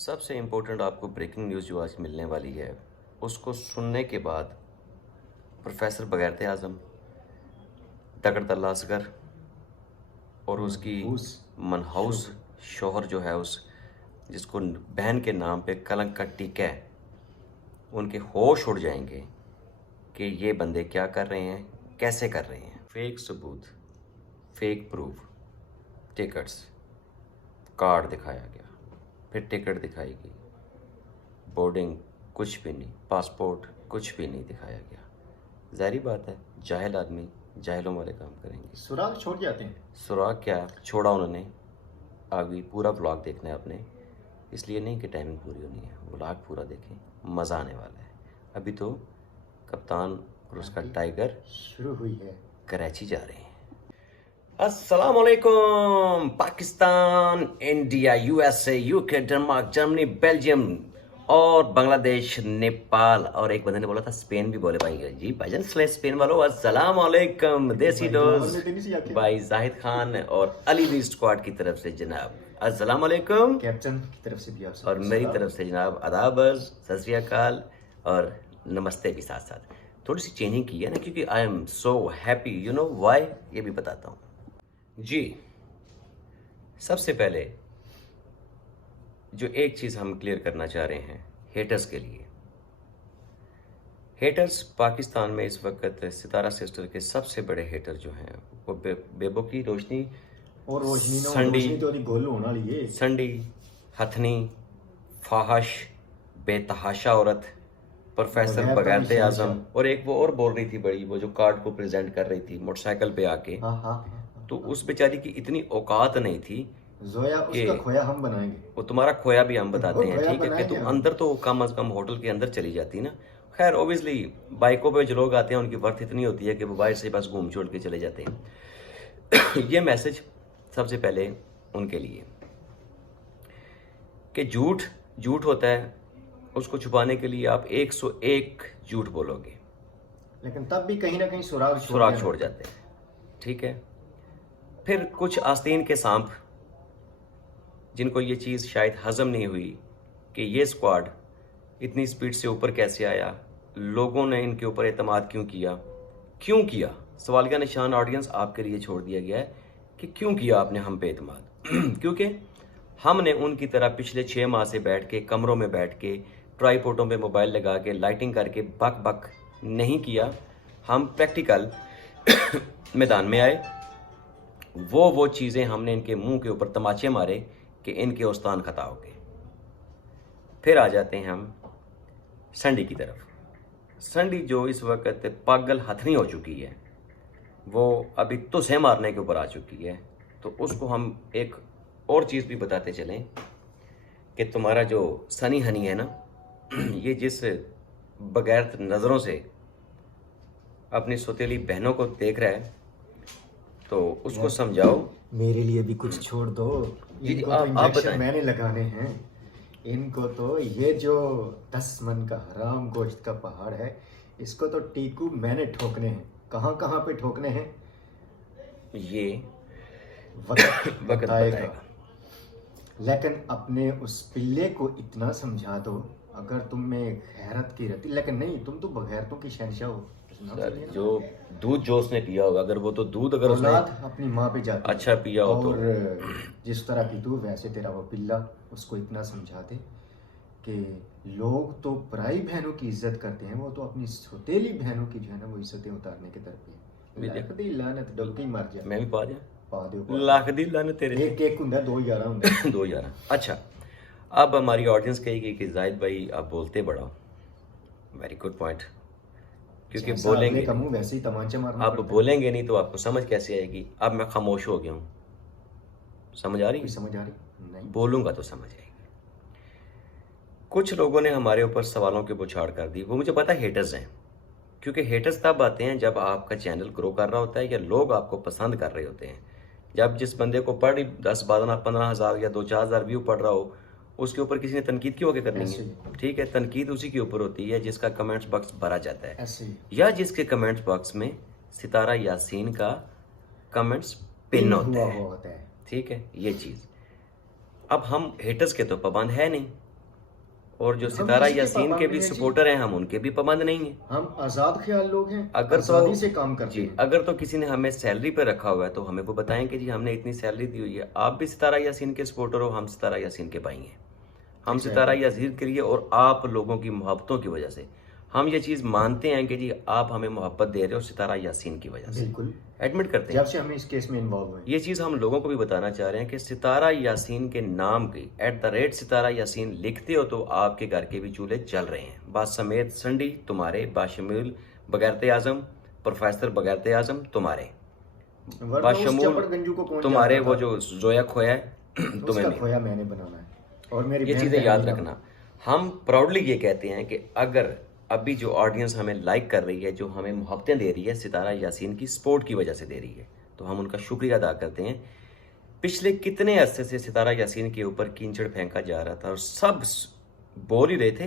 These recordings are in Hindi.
सबसे इम्पोर्टेंट आपको ब्रेकिंग न्यूज़ जो आज मिलने वाली है उसको सुनने के बाद प्रोफेसर बगैरत आज़म, तगड़तल्ला असगर और उसकी मनहूस शोहर जो है उस जिसको बहन के नाम पे कलंक का टीका है, उनके होश उड़ जाएंगे कि ये बंदे क्या कर रहे हैं, कैसे कर रहे हैं। फेक सबूत, फेक प्रूफ, टिकट्स, कार्ड दिखाया गया, फिर टिकट दिखाई गई, बोर्डिंग कुछ भी नहीं, पासपोर्ट कुछ भी नहीं दिखाया गया। ज़ाहिरी बात है, जाहिल आदमी जाहिलों वाले काम करेंगे। सुराग छोड़ जाते हैं। सुराग क्या छोड़ा उन्होंने, आगे पूरा व्लॉग देखना है आपने, इसलिए नहीं कि टाइमिंग पूरी होनी है, व्लॉग पूरा देखें, मज़ा आने वाला है। अभी तो कप्तान और उसका टाइगर शुरू हुई है, कराची जा रहे हैं। अस्सलाम वालेकुम। Pakistan, India, USA, UK, Denmark, Germany, Belgium और बांग्लादेश, नेपाल और एक बंदे ने बोला था स्पेन भी बोले भाई। जी भाईजान स्पेन वालों अस्सलाम वालेकुम। देसी डोज भाई जाहिद खान और अली दी स्क्वाड की तरफ से जनाब अस्सलाम वालेकुम। कैप्टन की तरफ से भी आप और मेरी तरफ से जनाब अदाबर्स, सत श्री अकाल और नमस्ते भी साथ साथ। थोड़ी सी चेंजिंग की है ना, क्योंकि I am so happy, you know why, ये भी बताता हूँ जी। सबसे पहले जो एक चीज़ हम क्लियर करना चाह रहे हैं हेटर्स के लिए, हेटर्स पाकिस्तान में इस वक्त सितारा सिस्टर के सबसे बड़े हेटर जो हैं वो बेबो की रोशनी और संडी तो गोल होने वाली है। संडी, हथनी, फाहश, बेतहाशा औरत, प्रोफेसर बगैरत आज़म और एक वो और बोल रही थी बड़ी, वो जो कार्ड को प्रेजेंट कर रही थी मोटरसाइकिल पे आके। तो उस बेचारी की इतनी औकात नहीं थी। जोया उसका खोया हम बनाएंगे, वो तुम्हारा खोया भी हम बताते हैं, ठीक है, कि तुम अंदर तो कम अज कम होटल के अंदर चली जाती ना। खैर ओबियसली बाइकों पे जो लोग आते हैं उनकी वर्थ इतनी होती है कि वो बाहर से बस घूम छोड़ के चले जाते हैं। ये मैसेज सबसे पहले उनके लिए कि झूठ झूठ होता है, उसको छुपाने के लिए आप 101 झूठ बोलोगे, लेकिन तब भी कहीं ना कहीं सुराग छोड़ जाते हैं, ठीक है। फिर कुछ आस्तीन के सांप जिनको ये चीज़ शायद हजम नहीं हुई कि ये स्क्वाड इतनी स्पीड से ऊपर कैसे आया, लोगों ने इनके ऊपर एतमाद क्यों किया, सवालिया निशान ऑडियंस आपके लिए छोड़ दिया गया है कि क्यों किया आपने हम पे एतमाद। क्योंकि हमने उनकी तरह पिछले 6 माह से बैठ के कमरों में बैठ के ट्राईपोर्टों पे मोबाइल लगा के लाइटिंग करके बक बक नहीं किया। हम प्रैक्टिकल मैदान में आए, वो चीज़ें हमने इनके मुंह के ऊपर तमाचे मारे कि इनके उस्तान खता हो गए। फिर आ जाते हैं हम संडी की तरफ। संडी जो इस वक्त पागल हथनी हो चुकी है, वो अभी तुझे मारने के ऊपर आ चुकी है। तो उसको हम एक और चीज़ भी बताते चलें कि तुम्हारा जो सनी हनी है ना, ये जिस बगैर नज़रों से अपनी सौतेली बहनों को देख रहा है, तो उसको समझाओ मेरे लिए भी कुछ छोड़ दो। इनको तो इंजेक्शन मैंने लगाने हैं, इनको तो ये जो 10 मन का हराम गोश्त का पहाड़ है, इसको तो टीकू मैंने ठोकने हैं। कहाँ कहाँ पे ठोकने हैं ये वक्त बताएगा। लेकिन अपने उस पिल्ले को इतना समझा दो, अगर तुम में गैरत की रहती, लेकिन नहीं, तुम तो बगैरतों की शहंशाह हो। सर जो दूध जो उसने पिया होगा, अगर वो तो दूध अगर उसने अपनी माँ पे जाती अच्छा पिया हो तो, जिस तरह की तू वैसे तेरा वो पिल्ला, उसको इतना समझा दे कि लोग तो पराई बहनों की इज्जत करते हैं, वो तो अपनी सौतेली बहनों की जो है ना वो इज्जतें उतारने की तरफ है। लाख दी लानत, डोकी मर जा। मैं भी पा दो लाख दी लानत तेरे एक हुंदा 2 11 हुंदा 2 11। अच्छा, अब हमारी ऑडियंस कहेगी कि जाहिद भाई आप बोलते बड़ा, वेरी गुड पॉइंट, क्योंकि बोलेंगे का मुंह वैसे ही तमाचे मारना, आप बोलेंगे नहीं तो आपको समझ कैसे आएगी। अब मैं खामोश हो गया हूँ, समझ आ रही नहीं, बोलूंगा तो समझ आएगी। कुछ लोगों ने हमारे ऊपर सवालों की बौछार कर दी, वो मुझे पता है हेटर्स हैं, क्योंकि हेटर्स तब आते हैं जब आपका चैनल ग्रो कर रहा होता है या लोग आपको पसंद कर रहे होते हैं। जब जिस बंदे को पढ़ 10 12 15 हज़ार या 2 4 हज़ार व्यू पढ़ रहा हो, उसके ऊपर किसी ने तनकीद क्यों होकर करनी है, ठीक है। तनकीद उसी के ऊपर होती है जिसका कमेंट्स बॉक्स भरा जाता है, या जिसके कमेंट्स बॉक्स में सितारा यासीन का कमेंट्स पिन होता है, ठीक है। ये चीज़ अब हम हेटर्स के तो पाबंद है नहीं, और जो हम सितारा किसी के यासीन के पाबंद भी नहीं हैं जी। सपोर्टर हैं, हम उनके भी पाबंद नहीं हैं। हम आज़ाद ख्याल लोग हैं, अगर आज़ादी तो से काम करते जी, हैं। अगर तो किसी ने हमें सैलरी पे रखा हुआ है तो हमें वो बताएं कि जी हमने इतनी सैलरी दी हुई है। आप भी सितारा यासीन के सपोर्टर हो, हम सितारा यासीन के भाई हैं। हम सितारा यासीन के लिए और आप लोगों की मोहब्बतों की वजह से हम ये चीज़ मानते हैं कि जी आप हमें मोहब्बत दे रहे हो सितारा यासीन की वजह से, बिल्कुल, एडमिट करते हैं। जब से हम इस केस में इन्वॉल्व हुए। ये चीज़ हम लोगों को भी बताना चाह रहे हैं कि सितारा यासीन के नाम की @ सितारा यासीन लिखते हो तो आपके घर के भी चूल्हे जल रहे हैं। बात समेत संडी तुम्हारे, बाशमूल बगैरत आज़म, प्रोफेसर बगैरत आज़म तुम्हारे, वरना उस बाशमूल चपड़ गंजू को कौन तुम्हारे, जानता वो था? जो जोया खोया है तुम्हें उसका नहीं। खोया मैंने बनाना है और मेरी ये बहन चीज़ें बहन याद भी ना रखना। हम प्राउडली ये कहते हैं कि अगर अभी जो ऑडियंस हमें लाइक कर रही है, जो हमें मोहब्बतें दे रही है, सितारा यासीन की सपोर्ट की वजह से दे रही है, तो हम उनका शुक्रिया अदा करते हैं। पिछले कितने अरसे से सितारा यासीन के ऊपर कीचड़ फेंका जा रहा था और सब बोल ही रहे थे,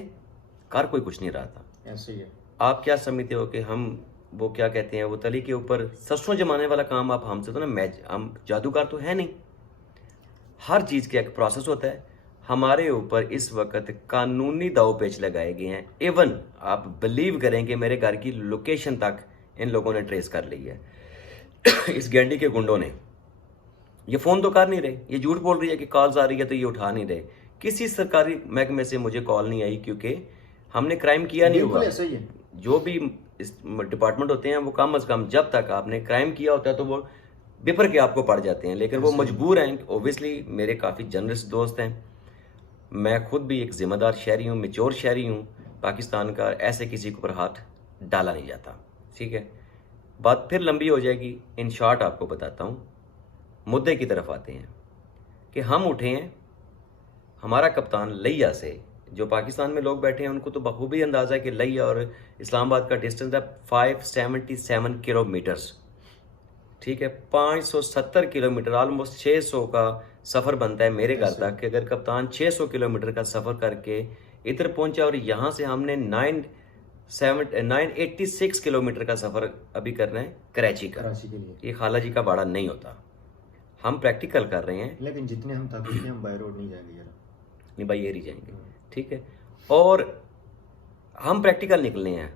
कर कोई कुछ नहीं रहा था। ऐसे ही है। आप क्या समझते हो कि हम वो क्या कहते हैं, वो तली के ऊपर सरसों जमाने वाला काम आप हमसे तो ना मैच, हम जादूगर तो है नहीं। हर चीज़ का एक प्रोसेस होता है। हमारे ऊपर इस वक्त कानूनी दाव पेच लगाए गए हैं। इवन आप बिलीव करें कि मेरे घर की लोकेशन तक इन लोगों ने ट्रेस कर ली है। इस गैंडी के गुंडों ने। ये फ़ोन तो कर नहीं रहे, ये झूठ बोल रही है कि कॉल्स आ रही है तो ये उठा नहीं रहे। किसी सरकारी महकमे से मुझे कॉल नहीं आई क्योंकि हमने क्राइम किया नहीं बिल्कुल हुआ। ऐसा ही है। जो भी इस डिपार्टमेंट होते हैं वो कम अज़ कम जब तक आपने क्राइम किया होता है तो वो बिफर के आपको पड़ जाते हैं, लेकिन वो मजबूर हैं। ओबियसली मेरे काफ़ी जनरस दोस्त हैं, मैं खुद भी एक ज़िम्मेदार शहरी हूँ, मैच्योर शहरी हूँ पाकिस्तान का, ऐसे किसी के ऊपर हाथ डाला नहीं जाता। ठीक है, बात फिर लंबी हो जाएगी। इन शॉर्ट आपको बताता हूँ, मुद्दे की तरफ आते हैं कि हम उठे हैं। हमारा कप्तान लिया से, जो पाकिस्तान में लोग बैठे हैं उनको तो बखूबी अंदाज़ा है कि लिया और इस्लामाबाद का डिस्टेंस है 577 किलोमीटर्स। ठीक है, 570 किलोमीटर, ऑलमोस्ट 600 का सफ़र बनता है मेरे घर तक। कि अगर कप्तान 600 किलोमीटर का सफ़र करके इधर पहुंचा और यहाँ से हमने 986 किलोमीटर का सफ़र अभी करना है कराची का, कराची के लिए। ये खाला जी का भाड़ा नहीं होता। हम प्रैक्टिकल कर रहे हैं, लेकिन जितने हम थक चुके हैं, हम बाय रोड नहीं जाएंगे यार। नहीं भाई, ये ही जाएंगे। ठीक है, और हम प्रैक्टिकल निकले हैं।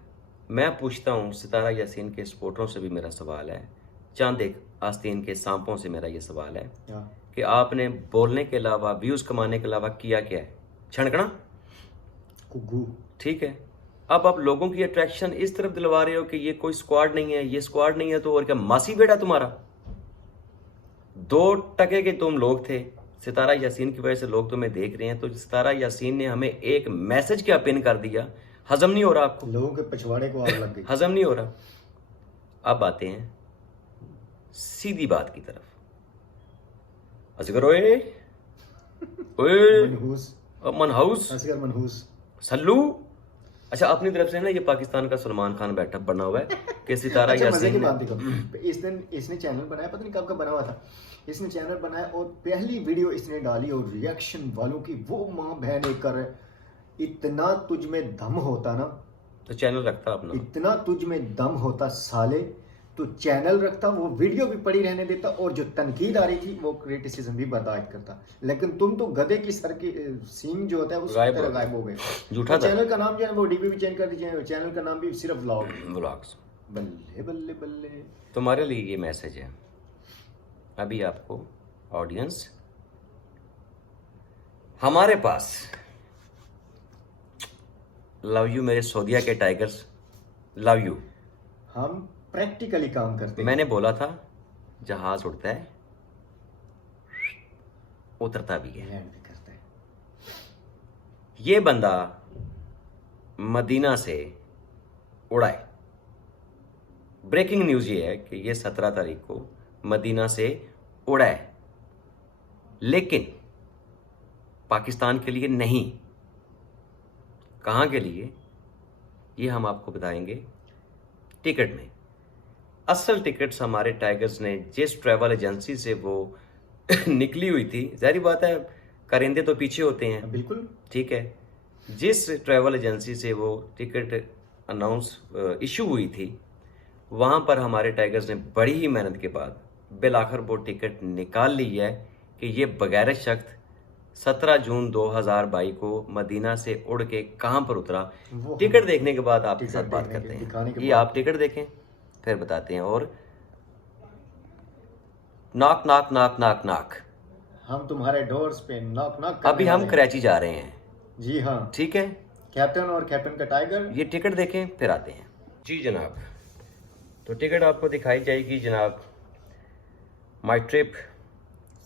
मैं पूछता हूँ, सितारा यासीन के सपोर्टरों से भी मेरा सवाल है, चांद एक आस्तीन के सांपों से मेरा ये सवाल है कि आपने बोलने के अलावा, व्यूज़ कमाने के अलावा किया क्या है? छनकना, कुगू। ठीक है, अब आप लोगों की अट्रैक्शन इस तरफ दिलवा रहे हो कि ये कोई स्क्वाड नहीं है, ये स्क्वाड नहीं है, तो और क्या मासी बेटा तुम्हारा? 2 टके के तुम लोग थे, सितारा यासीन की वजह से लोग तुम्हें देख रहे हैं। तो सितारा यासीन ने हमें एक मैसेज क्या पिन कर दिया, हजम नहीं हो रहा आपको? लोगों के पिछवाड़े को आग लग गई। हजम नहीं हो रहा। अब आते हैं सीधी बात की तरफ। असगर ओए ओए मनहूस, मनहाउस असगर मनहूस। सल्लू। अच्छा, अपनी तरफ से ना ये पाकिस्तान का सलमान खान बैठा बना हुआ है कि सितारा अच्छा, मजे यासीन की ने, बात देखो, इस दिन इसने चैनल बनाया, पता नहीं कब का बना हुआ था। इसने चैनल बनाया और पहली वीडियो इसने डाली और रिएक्शन वालों की वो माँ बहन एक कर, इतना तुझ में दम होता ना, तो चैनल रखता अपना। इतना तुझ में दम होता साले, तो चैनल रखता, वो वीडियो भी पड़ी रहने देता और जो तनकीद आ रही थी वो क्रिटिसिज्म भी बर्दाश्त करता। लेकिन तुम तो गधे की सर की सींग जो होता है वो गायब हो गए। झूठा था। चैनल का नाम जो है वो डीपी भी चेंज कर दीजिए, चैनल का नाम भी सिर्फ व्लॉग्स। बल्ले बल्ले बल्ले। तुम्हारे लिए ये मैसेज है, अभी आपको ऑडियंस, हमारे पास, लव यू मेरे सऊदिया के टाइगर्स, लव यू। हम प्रैक्टिकली काम करते हैं। मैंने बोला था जहाज उड़ता है, उतरता भी है। लैंड भी करते हैं। ये बंदा मदीना से उड़ा है। ब्रेकिंग न्यूज़ ये है कि ये 17 तारीख को मदीना से उड़ा है, लेकिन पाकिस्तान के लिए नहीं। कहाँ के लिए, ये हम आपको बताएंगे टिकट में। असल टिकट्स हमारे टाइगर्स ने जिस ट्रैवल एजेंसी से वो निकली हुई थी, जाहिर बात है करिंदे तो पीछे होते हैं, बिल्कुल ठीक है, जिस ट्रैवल एजेंसी से वो टिकट अनाउंस इशू हुई थी, वहाँ पर हमारे टाइगर्स ने बड़ी ही मेहनत के बाद बिल आखिर वो टिकट निकाल ली है कि ये बगैर शख्स 17 जून 2022 को मदीना से उड़ के कहाँ पर उतरा, वो हम टिकट देखने के बाद आपके टिकट साथ बात देखने करते के- हैं। दिखाने के ये बाद- आप टिकट देखें फिर बताते हैं। और knock knock knock knock knock, हम तुम्हारे डोर्स पे नॉक नॉक अभी करने हम वाले हैं। कराची जा रहे हैं। जी हाँ, ठीक है, कैप्टन और कैप्टन का टाइगर। ये टिकट देखें फिर आते हैं। जी जनाब, तो टिकट आपको दिखाई जाएगी जनाब। My trip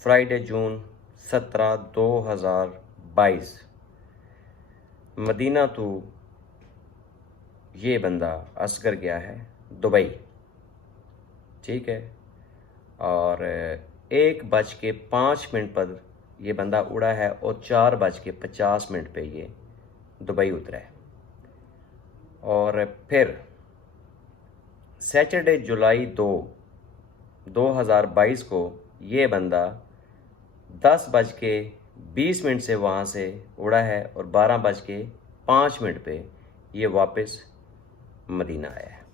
Friday June 17 2022, Medina to ये बंदा असगर गया है दुबई। ठीक है, और 1:05 पर ये बंदा उड़ा है और 4:50 पे ये दुबई उतरा है। और फिर सैटरडे जुलाई 2022 को ये बंदा 10:20 से वहाँ से उड़ा है और 12:05 पे ये वापस मदीना आया है।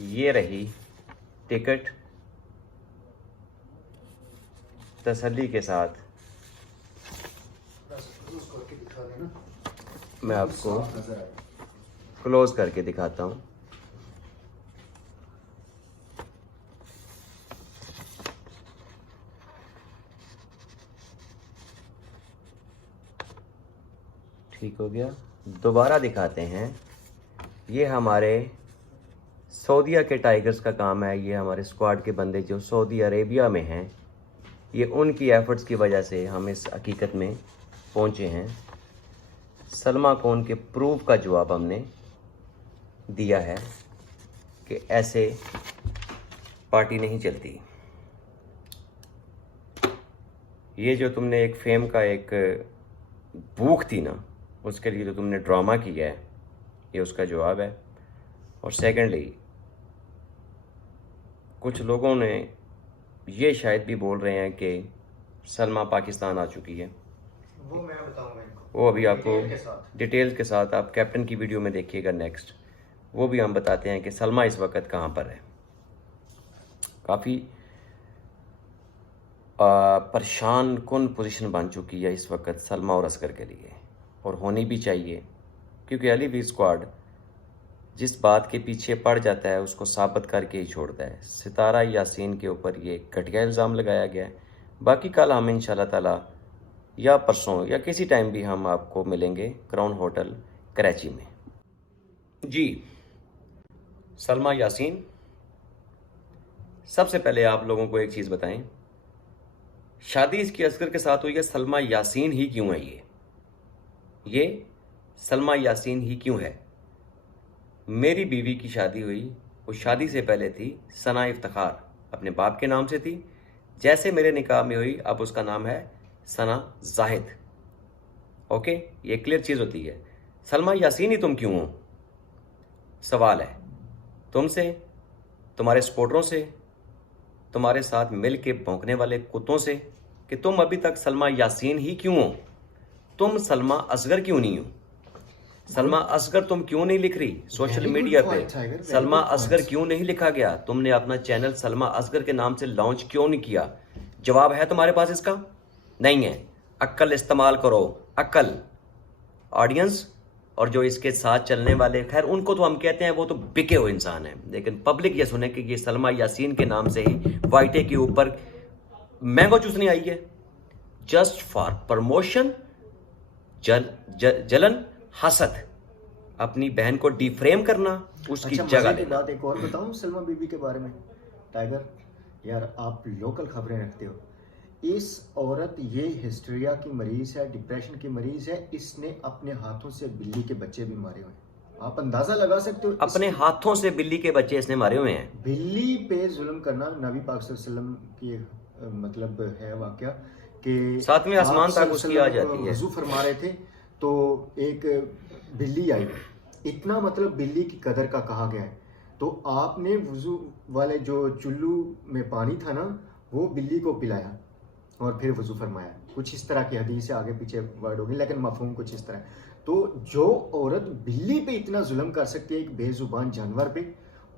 ये रही टिकट, तसल्ली के साथ मैं आपको क्लोज करके दिखाता हूँ। ठीक हो गया, दोबारा दिखाते हैं। ये हमारे सऊदीया के टाइगर्स का काम है। ये हमारे स्क्वाड के बंदे जो सऊदी अरेबिया में हैं, ये उनकी एफर्ट्स की वजह से हम इस हकीकत में पहुंचे हैं। सलमा को उनके प्रूफ का जवाब हमने दिया है कि ऐसे पार्टी नहीं चलती। ये जो तुमने एक फेम का एक भूख थी ना, उसके लिए जो तुमने ड्रामा किया है, ये उसका जवाब है। और सेकेंडली, कुछ लोगों ने ये शायद भी बोल रहे हैं कि सलमा पाकिस्तान आ चुकी है। वो मैं बताऊंगा इनको, वो अभी आपको डिटेल के साथ। डिटेल्स के साथ आप कैप्टन की वीडियो में देखिएगा नेक्स्ट, वो भी हम बताते हैं कि सलमा इस वक्त कहाँ पर है। काफ़ी परेशान कुन पोजीशन बन चुकी है इस वक्त सलमा और असगर के लिए, और होनी भी चाहिए, क्योंकि अली वी स्क्वाड जिस बात के पीछे पड़ जाता है उसको साबित करके ही छोड़ता है। सितारा यासीन के ऊपर ये घटिया इल्ज़ाम लगाया गया है। बाकी कल हम इंशाल्लाह ताला या परसों या किसी टाइम भी हम आपको मिलेंगे क्राउन होटल कराची में। जी, सलमा यासीन, सबसे पहले आप लोगों को एक चीज़ बताएं, शादी इसकी असगर के साथ हुई है, सलमा यासीन ही क्यों है? ये सलमा यासीन ही क्यों है? मेरी बीवी की शादी हुई, वो शादी से पहले थी सना इफ्तिखार, अपने बाप के नाम से थी। जैसे मेरे निकाह में हुई अब उसका नाम है सना जाहिद। ओके, ये क्लियर चीज़ होती है। सलमा यासीन ही तुम क्यों हो? सवाल है तुमसे, तुम्हारे सपोर्टरों से, तुम्हारे साथ मिल के भौंकने वाले कुत्तों से, कि तुम अभी तक सलमा यासीन ही क्यों हो? तुम सलमा असगर क्यों नहीं हो? सलमा असगर तुम क्यों नहीं लिख रही social Very good media point, पे? Tiger, very Salma good Asgar points. क्यों नहीं लिखा गया? तुमने अपना चैनल सलमा असगर के नाम से लॉन्च क्यों नहीं किया? जवाब है तुम्हारे पास इसका? नहीं है। अक्ल इस्तेमाल करो, अक्ल। ऑडियंस और जो इसके साथ चलने वाले, खैर उनको तो हम कहते हैं वो तो बिके हुए इंसान हैं, लेकिन पब्लिक ये सुने कि ये सलमा यासीन के नाम से ही वाइटे के ऊपर मैंगो चूसनी आई है, जस्ट फॉर प्रमोशन, जलन, हसद, अपनी बहन को डिफ्रेम करना, उसकी अच्छा, जगह मजे की लेना। बात एक और बताऊं सलमा बीबी के बारे में। टाइगर यार, आप लोकल खबरें रखते हो। इस औरत ये हिस्ट्रिया की मरीज है, डिप्रेशन की मरीज है। इसने अपने हाथों से बिल्ली के बच्चे भी मारे हुए हैं। आप अंदाजा लगा सकते हो अपने हाथों से बिल्ली के बच्चे इसने मारे हुए हैं। बिल्ली पे जुल्म करना। नबी पाक सल्लल्लाहु अलैहि वसल्लम की मतलब है वाकया कि सातवें आसमान आप तक उसकी आ जाती है। वजू फरमा रहे थे तो एक बिल्ली आई। इतना मतलब बिल्ली की कदर का कहा गया है। तो आपने वजू वाले जो चुल्लू में पानी था ना, वो बिल्ली को पिलाया और फिर वजू फरमाया। कुछ इस तरह की हदीस से आगे पीछे वर्ड होगी, लेकिन मफहूम कुछ इस तरह। तो जो औरत बिल्ली पे इतना जुल्म कर सकती है, एक बेजुबान जानवर पे,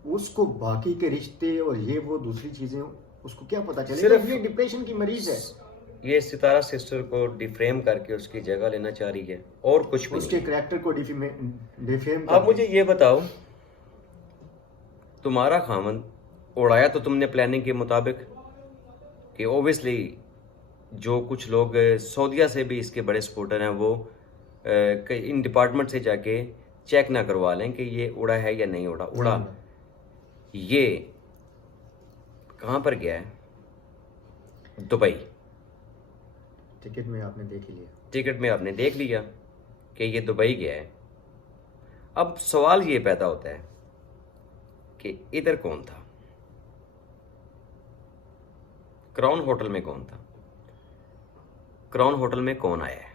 उसको बाकी के रिश्ते और ये वो दूसरी चीजें उसको क्या पता चले? सिर्फ ये डिप्रेशन की मरीज है। ये सितारा सिस्टर को डिफ्रेम करके उसकी जगह लेना चाह रही है और कुछ भी उसके नहीं। करैक्टर को डिफेम अब मुझे ये बताओ, तुम्हारा खामन उड़ाया तो तुमने प्लानिंग के मुताबिक कि ओबियसली जो कुछ लोग सऊदीया से भी इसके बड़े सपोर्टर हैं वो इन डिपार्टमेंट से जाके चेक ना करवा लें कि ये उड़ा है या नहीं उड़ा। उड़ा ये कहाँ पर गया है? दुबई। टिकट में आपने देख ही लिया। टिकट में आपने देख लिया कि ये दुबई गया है। अब सवाल ये पैदा होता है कि इधर कौन था? क्राउन होटल में कौन था? क्राउन होटल में कौन आया है?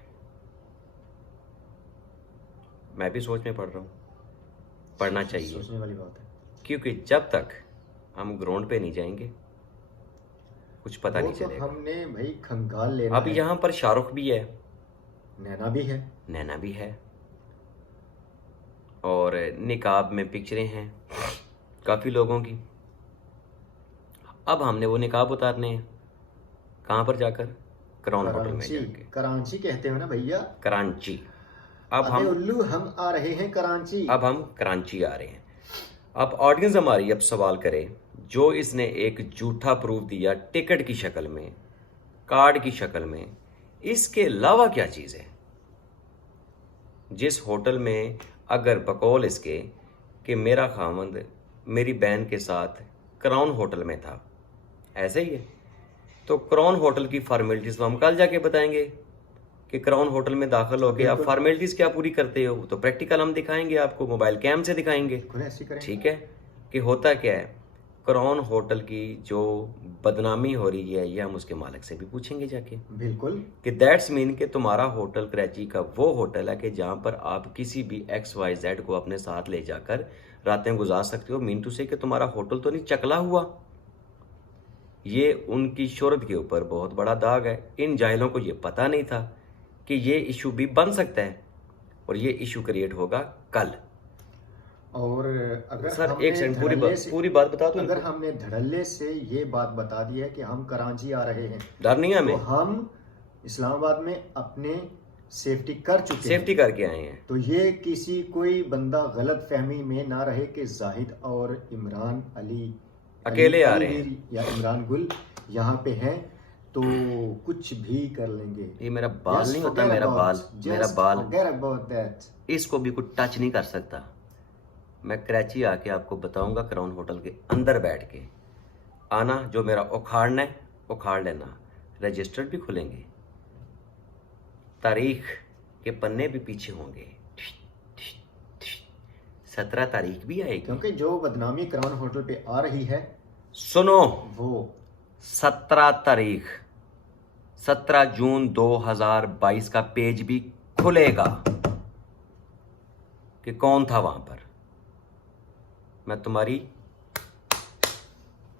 मैं भी सोच में पड़ रहा हूँ, पढ़ना चाहिए, सोचने वाली बात है। क्योंकि जब तक हम ग्राउंड पे नहीं जाएंगे कुछ पता नहीं वो तो चलेगा। हमने भाई खंगाल लेना अब है। यहाँ पर शाहरुख भी है, नैना भी है। नैना भी है, और निकाब में पिक्चरें हैं काफ़ी लोगों की। अब हमने वो निकाब उतारने हैं कहाँ पर जाकर? क्राउन होटल में जाके। कराची कहते हो ना भैया? कराची। अब अबे हम उल्लू हम आ रहे हैं कराची। अब हम कराची आ रहे हैं। अब ऑडियंस हमारी अब सवाल करे, जो इसने एक झूठा प्रूफ दिया टिकट की शक्ल में, कार्ड की शक्ल में, इसके अलावा क्या चीज़ है? जिस होटल में अगर बकौल इसके कि मेरा खामंद मेरी बहन के साथ क्राउन होटल में था, ऐसे ही है, तो क्राउन होटल की फॉर्मेलिटीज़ तो हम कल जाके बताएंगे कि क्राउन होटल में दाखिल होके आप फॉर्मेलिटीज़ क्या पूरी करते हो। तो प्रैक्टिकल हम दिखाएंगे आपको, मोबाइल कैम से दिखाएंगे, ऐसे करेंगे। ठीक है, कि होता क्या है। क्राउन होटल की जो बदनामी हो रही है ये हम उसके मालिक से भी पूछेंगे जाके, बिल्कुल, कि दैट्स मीन कि तुम्हारा होटल कराची का वो होटल है कि जहाँ पर आप किसी भी XYZ को अपने साथ ले जाकर रातें गुजार सकते हो। मीन टू से कि तुम्हारा होटल तो नहीं चकला हुआ। ये उनकी शोहरत के ऊपर बहुत बड़ा दाग है। इन जाहिलों को ये पता नहीं था कि ये इशू भी बन सकता है, और ये इशू क्रिएट होगा कल। और अगर सर हमने एक सेकंड, धड़ल्ले से- पूरी बात बता दो। अगर हमने धड़ल्ले से ये बात बता दी है कि हम कराची आ रहे हैं, डर नहीं है तो हमें, हम इस्लामाबाद में अपने सेफ्टी कर चुके सेफ्टी करके आए हैं। तो ये किसी कोई बंदा गलत फहमी में ना रहे कि जाहिद और इमरान अली अकेले आ रहे हैं या इमरान गुल यहाँ पे हैं तो कुछ भी कर लेंगे। ये मेरा बाल नहीं होता, मेरा बाल forget about that. इसको भी कुछ टच नहीं कर सकता। मैं कराची आके आपको बताऊंगा, क्राउन होटल के अंदर बैठ के आना, जो मेरा उखाड़ना है उखाड़ लेना। रजिस्टर भी खुलेंगे, तारीख के पन्ने भी पीछे होंगे, 17 तारीख भी आएगी। क्योंकि जो बदनामी क्राउन होटल पे आ रही है, सुनो, वो 17 तारीख 17 जून 2022 का पेज भी खुलेगा कि कौन था वहां पर। मैं तुम्हारी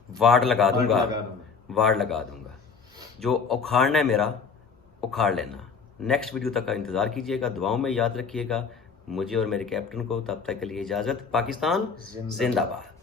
वार्ड लगा दूंगा, वार्ड लगा दूंगा। जो उखाड़ना है मेरा उखाड़ लेना। नेक्स्ट वीडियो तक का इंतजार कीजिएगा, दुआओं में याद रखिएगा मुझे और मेरे कैप्टन को। तब तक के लिए इजाजत। पाकिस्तान जिंदाबाद।